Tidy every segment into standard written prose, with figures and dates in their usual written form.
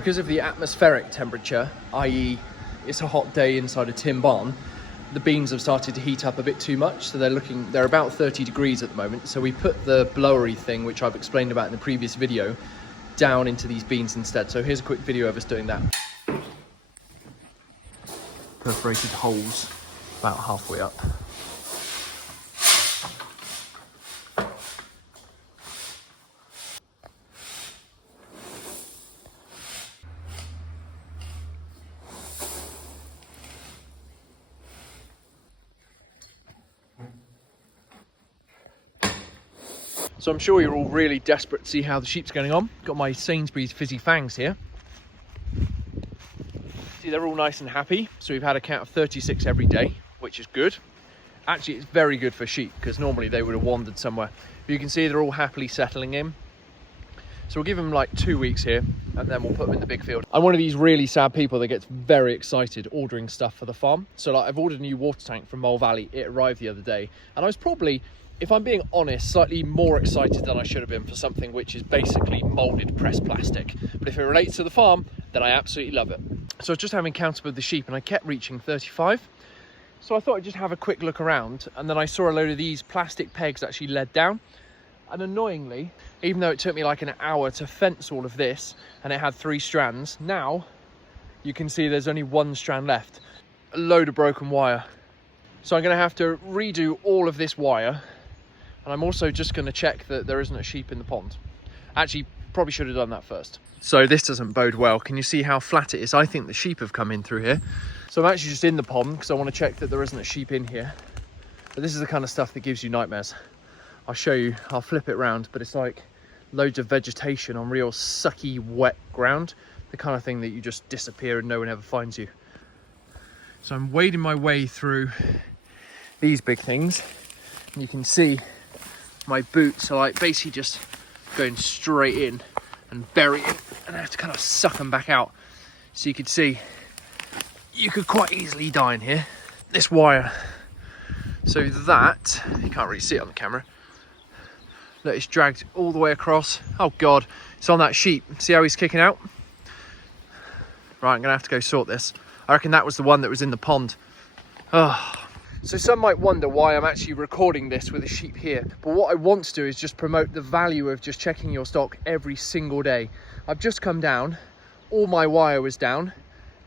Because of the atmospheric temperature, i.e. it's a hot day inside a tin barn, the beans have started to heat up a bit too much, so they're about 30 degrees at the moment. So we put the blowery thing, which I've explained about in the previous video, down into these beans instead. So here's a quick video of us doing that. Perforated holes about halfway up. So I'm sure you're all really desperate to see how the sheep's going on. Got my Sainsbury's Fizzy Fangs here. See, they're all nice and happy. So we've had a count of 36 every day, which is good. Actually, it's very good for sheep because normally they would have wandered somewhere. But you can see they're all happily settling in. So we'll give them like 2 weeks here and then we'll put them in the big field. I'm one of these really sad people that gets very excited ordering stuff for the farm. So like I've ordered a new water tank from Mole Valley. It arrived the other day and I was probably, if I'm being honest, slightly more excited than I should have been for something which is basically moulded pressed plastic. But if it relates to the farm, then I absolutely love it. So I was just having counted with the sheep and I kept reaching 35. So I thought I'd just have a quick look around, and then I saw a load of these plastic pegs actually led down. And annoyingly, even though it took me like an hour to fence all of this and it had 3 strands, now you can see there's only 1 strand left. A load of broken wire. So I'm going to have to redo all of this wire. And I'm also just going to check that there isn't a sheep in the pond. Actually, probably should have done that first. So this doesn't bode well. Can you see how flat it is? I think the sheep have come in through here. So I'm actually just in the pond because I want to check that there isn't a sheep in here. But this is the kind of stuff that gives you nightmares. I'll show you, I'll flip it round, but it's like loads of vegetation on real sucky, wet ground. The kind of thing that you just disappear and no one ever finds you. So I'm wading my way through these big things. And you can see my boots are like basically just going straight in and burying, and I have to kind of suck them back out. So you could see, you could quite easily die in here. This wire, so that, you can't really see it on the camera, look, it's dragged all the way across. Oh God, it's on that sheep. See how he's kicking out? Right, I'm gonna have to go sort this. I reckon that was the one that was in the pond. Oh. So some might wonder why I'm actually recording this with a sheep here, but what I want to do is just promote the value of just checking your stock every single day. I've just come down, all my wire was down,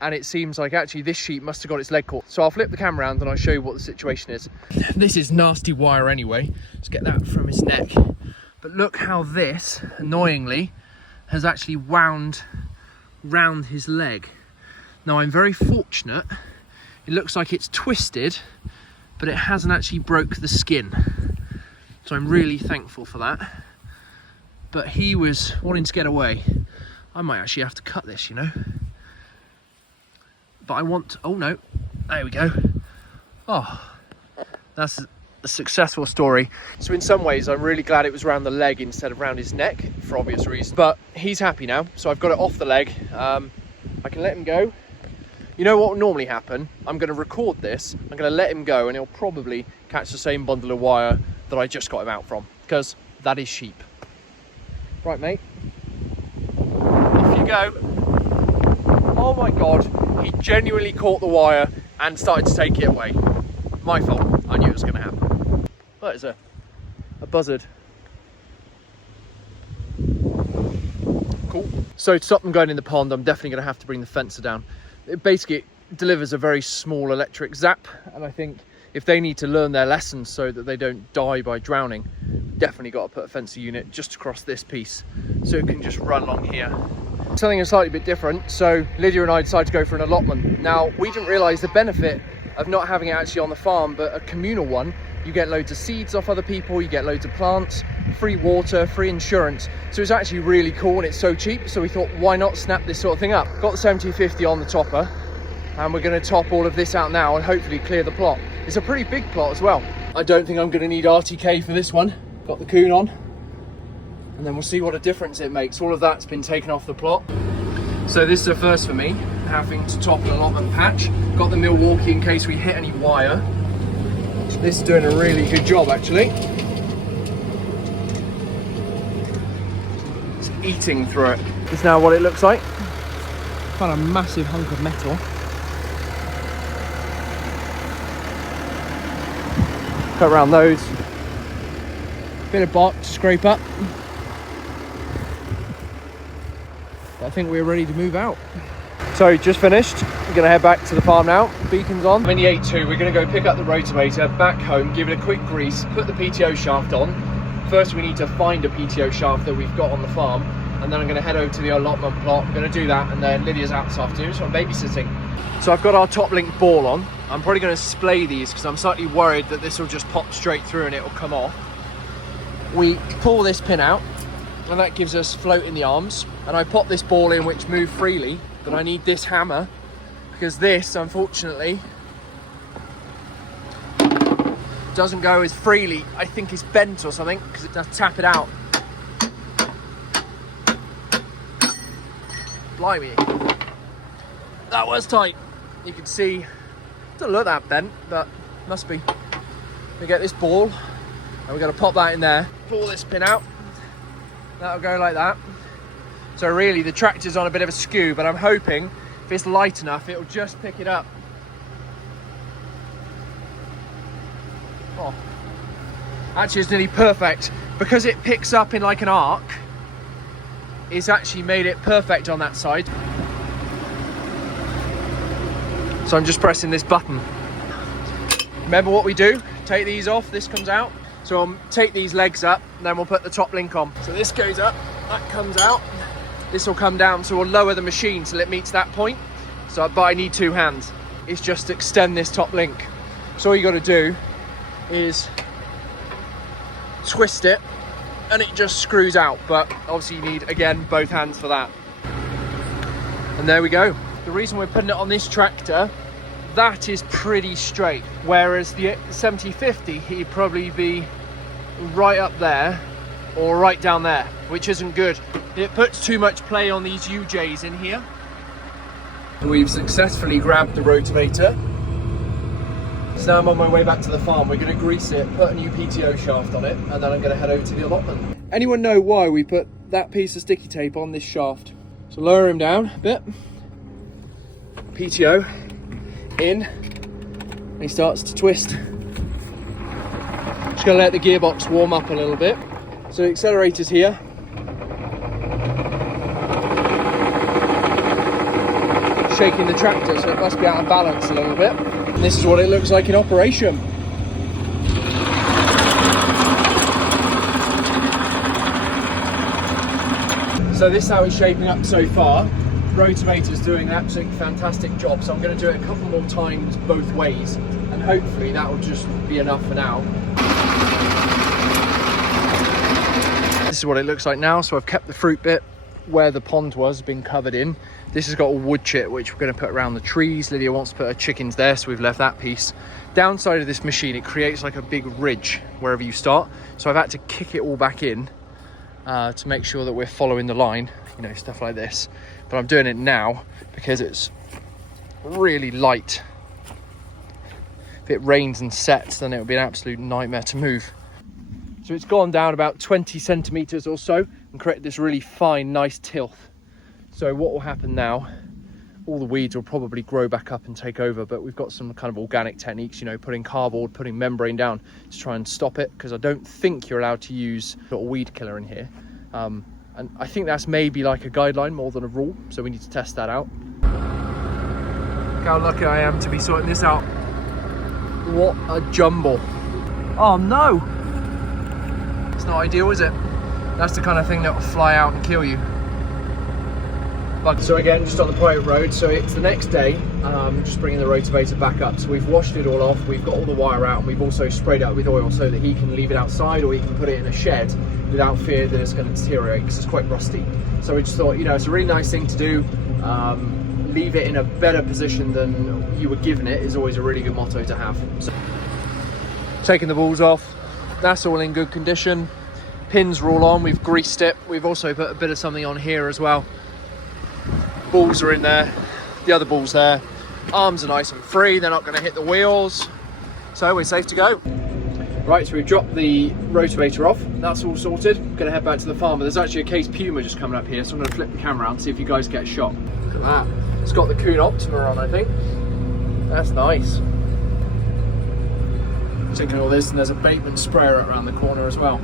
and it seems like actually this sheep must have got its leg caught. So I'll flip the camera around and I'll show you what the situation is. This is nasty wire anyway. Let's get that from his neck. But look how this, annoyingly, has actually wound round his leg. Now I'm very fortunate. It looks like it's twisted, but it hasn't actually broke the skin. So I'm really thankful for that. But he was wanting to get away. I might actually have to cut this, you know. But I want, oh no, there we go. Oh, that's a successful story. So in some ways, I'm really glad it was around the leg instead of around his neck, for obvious reasons. But he's happy now, so I've got it off the leg. I can let him go. You know what will normally happen? I'm going to record this, I'm going to let him go, and he'll probably catch the same bundle of wire that I just got him out from, because that is sheep. Right, mate. Off you go. Oh my God, he genuinely caught the wire and started to take it away. My fault, I knew it was going to happen. That is a buzzard. Cool. So to stop them going in the pond, I'm definitely going to have to bring the fencer down. It basically delivers a very small electric zap, and I think if they need to learn their lessons so that they don't die by drowning, definitely got to put a fencer unit just across this piece so it can just run along here. Something a slightly bit different, so Lydia and I decided to go for an allotment. Now, we didn't realise the benefit of not having it actually on the farm, but a communal one. You get loads of seeds off other people, you get loads of plants, free water, free insurance. So it's actually really cool and it's so cheap. So we thought, why not snap this sort of thing up? Got the 7050 on the topper, and we're going to top all of this out now and hopefully clear the plot. It's a pretty big plot as well. I don't think I'm going to need RTK for this one. Got the Kuhn on, and then we'll see what a difference it makes. All of that's been taken off the plot. So this is a first for me, having to top an allotment patch. Got the Milwaukee in case we hit any wire. This is doing a really good job actually. It's eating through it. This is now what it looks like. Quite a massive hunk of metal. Cut around those. Bit of bark to scrape up. But I think we're ready to move out. So just finished. We're going to head back to the farm now. Beacon's on. I'm in the 8.2. We're going to go pick up the rotavator, back home, give it a quick grease, put the PTO shaft on. First we need to find a PTO shaft that we've got on the farm, and then I'm going to head over to the allotment plot. I'm going to do that, and then Lydia's out this afternoon, so I'm babysitting. So I've got our top link ball on. I'm probably going to splay these because I'm slightly worried that this will just pop straight through and it will come off. We pull this pin out, and that gives us float in the arms, and I pop this ball in which move freely, but I need this hammer because this, unfortunately, doesn't go as freely. I think it's bent or something because it does tap it out. Blimey, that was tight. You can see, doesn't look that bent, but must be. We get this ball, and we're going to pop that in there. Pull this pin out. That'll go like that. So really, the tractor's on a bit of a skew, but I'm hoping if it's light enough, it'll just pick it up. Oh, actually, it's nearly perfect because it picks up in like an arc. It's actually made it perfect on that side. So I'm just pressing this button. Remember what we do? Take these off, this comes out. So I'll take these legs up, and then we'll put the top link on. So this goes up, that comes out. This will come down, so we'll lower the machine till it meets that point. So, but I need two hands. It's just to extend this top link. So all you got to do is twist it, and it just screws out. But obviously you need, again, both hands for that. And there we go. The reason we're putting it on this tractor, that is pretty straight. Whereas the 7050, he'd probably be right up there or right down there, which isn't good. It puts too much play on these UJs in here. We've successfully grabbed the rotavator. So now I'm on my way back to the farm. We're going to grease it, put a new PTO shaft on it, and then I'm going to head over to the allotment. Anyone know why we put that piece of sticky tape on this shaft? So lower him down a bit. PTO in, and he starts to twist. Just going to let the gearbox warm up a little bit. So the accelerator's here. Shaking the tractor, so it must be out of balance a little bit. And this is what it looks like in operation. So this is how it's shaping up so far. Rotavator's doing an absolutely fantastic job, so I'm going to do it a couple more times both ways, and hopefully that will just be enough for now. This is what it looks like now. So I've kept the fruit bit where the pond was, been covered in. This has got a wood chip which we're going to put around the trees. Lydia wants to put her chickens there, so we've left that piece. Downside of this machine, it creates like a big ridge wherever you start, so I've had to kick it all back in to make sure that we're following the line, you know, stuff like this. But I'm doing it now because it's really light. If it rains and sets, then it'll be an absolute nightmare to move. So it's gone down about 20 centimeters or so and created this really fine, nice tilth. So what will happen now, all the weeds will probably grow back up and take over, but we've got some kind of organic techniques, you know, putting cardboard, putting membrane down to try and stop it, because I don't think you're allowed to use a weed killer in here. And I think that's maybe like a guideline more than a rule, so we need to test that out. Look how lucky I am to be sorting this out. What a jumble. Oh no! It's not ideal, is it? That's the kind of thing that will fly out and kill you. So again, just on the private road, so it's the next day, just bringing the rotavator back up. So we've washed it all off, we've got all the wire out, and we've also sprayed it up with oil so that he can leave it outside, or he can put it in a shed without fear that it's going to deteriorate because it's quite rusty. So we just thought, you know, it's a really nice thing to do. Leave it in a better position than you were given it is always a really good motto to have. So, taking the balls off, that's all in good condition. Pins are all on, we've greased it. We've also put a bit of something on here as well. Balls are in there, the other ball's there. Arms are nice and free, they're not going to hit the wheels. So we're safe to go. Right, so we've dropped the rotavator off. That's all sorted. I'm going to head back to the farm. There's actually a case puma just coming up here, so I'm going to flip the camera around and see if you guys get a shot. Look at that. It's got the Kuhn Optima on, I think. That's nice. Taking all this, and there's a Bateman sprayer around the corner as well.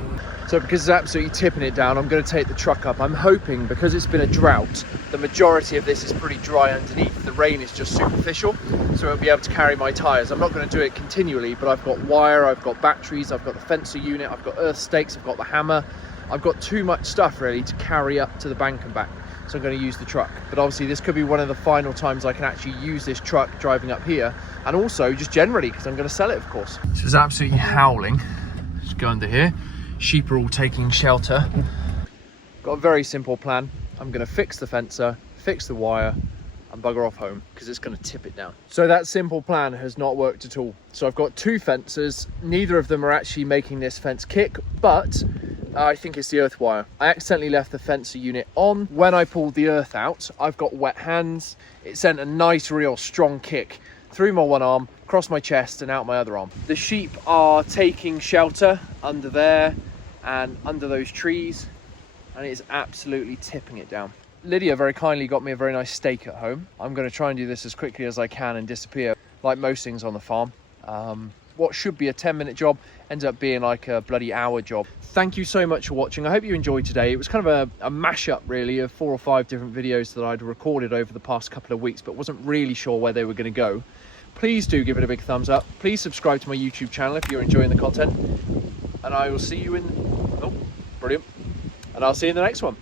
So because it's absolutely tipping it down, I'm going to take the truck up. I'm hoping, because it's been a drought, the majority of this is pretty dry underneath. The rain is just superficial, so I'll be able to carry my tyres. I'm not going to do it continually, but I've got wire, I've got batteries, I've got the fencer unit, I've got earth stakes, I've got the hammer. I've got too much stuff really to carry up to the bank and back, so I'm going to use the truck. But obviously this could be one of the final times I can actually use this truck driving up here, and also just generally because I'm going to sell it, of course. This is absolutely howling. Just go under here. Sheep are all taking shelter. Got a very simple plan. I'm going to fix the fencer, fix the wire, and bugger off home because it's going to tip it down. So that simple plan has not worked at all. So I've got two fences. Neither of them are actually making this fence kick, but I think it's the earth wire. I accidentally left the fencer unit on. When I pulled the earth out, I've got wet hands. It sent a nice, real strong kick through my one arm, across my chest and out my other arm. The sheep are taking shelter under there and under those trees, and it's absolutely tipping it down. Lydia very kindly got me a very nice steak at home. I'm going to try and do this as quickly as I can and disappear, like most things on the farm. What should be a 10-minute job ends up being like a bloody hour job. Thank you so much for watching. I hope you enjoyed today. It was kind of a mashup really of 4 or 5 different videos that I'd recorded over the past couple of weeks, but wasn't really sure where they were going to go. Please do give it a big thumbs up. Please subscribe to my YouTube channel if you're enjoying the content, and I will see you in... Oh, brilliant. And I'll see you in the next one.